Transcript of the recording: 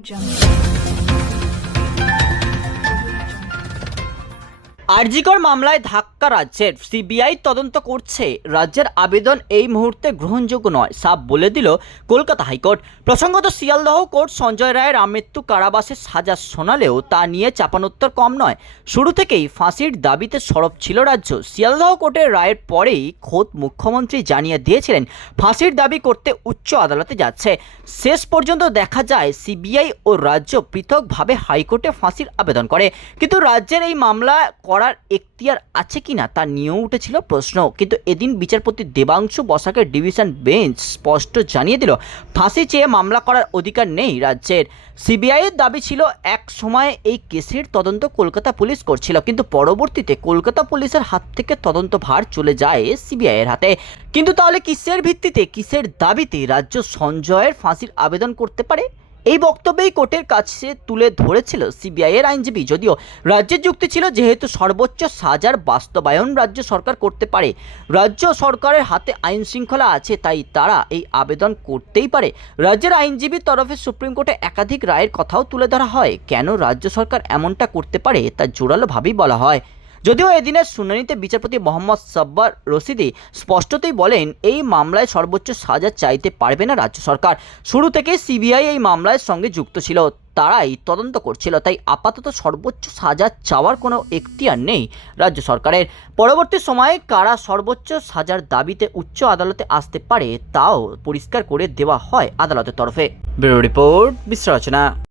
jump. RG Kar মামলায় ধাক্কা রাজ্যের সিবিআই তদন্ত করছে। রাজ্যের আবেদন এই মুহূর্তে গ্রহণযোগ্য নয়, সাফ বলে দিল কলকাতা হাইকোর্ট। প্রসঙ্গত, শিয়ালদহ কোর্ট সঞ্জয় রায়ের আমৃত্যু কারাবাসের সাজা শোনালেও তা নিয়ে চাপানোত্তর কম নয়। শুরু থেকেই ফাঁসির দাবিতে সরব ছিল রাজ্য। শিয়ালদহ কোর্টের রায়ের পরেই খোদ মুখ্যমন্ত্রী জানিয়ে দিয়েছিলেন, ফাঁসির দাবি করতে উচ্চ আদালতে যাচ্ছে। শেষ পর্যন্ত দেখা যায়, সিবিআই ও রাজ্য পৃথকভাবে হাইকোর্টে ফাঁসির আবেদন করে। কিন্তু রাজ্যের এই মামলা করার এখতিয়ার আছে কি না তা নিয়েও উঠেছিল প্রশ্ন। কিন্তু এদিন বিচারপতি দেবাংশু বসাকের ডিভিশন বেঞ্চ স্পষ্ট জানিয়ে দিল, ফাঁসি চেয়ে মামলা করার অধিকার নেই রাজ্যের। সিবিআইয়ের দাবি ছিল, এক সময় এই কেসের তদন্ত কলকাতা পুলিশ করছিল, কিন্তু পরবর্তীতে কলকাতা পুলিশের হাত থেকে তদন্ত ভার চলে যায় সিবিআইয়ের হাতে। কিন্তু তাহলে কিসের ভিত্তিতে, কিসের দাবিতে রাজ্য সঞ্জয়ের ফাঁসির আবেদন করতে পারে? এই বক্তব্যেই কোর্টের কাছে তুলে ধরেছিল সিবিআই এর আইনজীবী। যদিও রাজ্যের যুক্তি ছিল যেহেতু সর্বোচ্চ সাজার বাস্তবায়ন রাজ্য সরকার করতে পারে। রাজ্য সরকারের হাতে আইন শৃঙ্খলা আছে, তাই তারা এই আবেদন করতেই পারে। রাজ্যের আইনজীবীর তরফে সুপ্রিম কোর্টে একাধিক রায়ের কথাও তুলে ধরা হয়। কেন রাজ্য সরকার এমনটা করতে পারে তা জোরালোভাবেই বলা হয়। যদিও এদিনের শুনানিতে বিচারপতি মোহাম্মদ সাব্বার রশিদি স্পষ্টতই বলেন, এই মামলায় সর্বোচ্চ সাজা চাইতে পারবে না রাজ্য সরকার। শুরু থেকে সিবিআই এই মামলার সঙ্গে যুক্ত ছিল, তারাই তদন্ত করছিল, তাই আপাতত সর্বোচ্চ সাজা চাওয়ার কোনো এখতিয়ার নেই রাজ্য সরকারের। পরবর্তী সময়ে কারা সর্বোচ্চ সাজার দাবিতে উচ্চ আদালতে আসতে পারে, তাও পরিষ্কার করে দেওয়া হয় আদালতের তরফে। Bureau report বিশ্লেষণা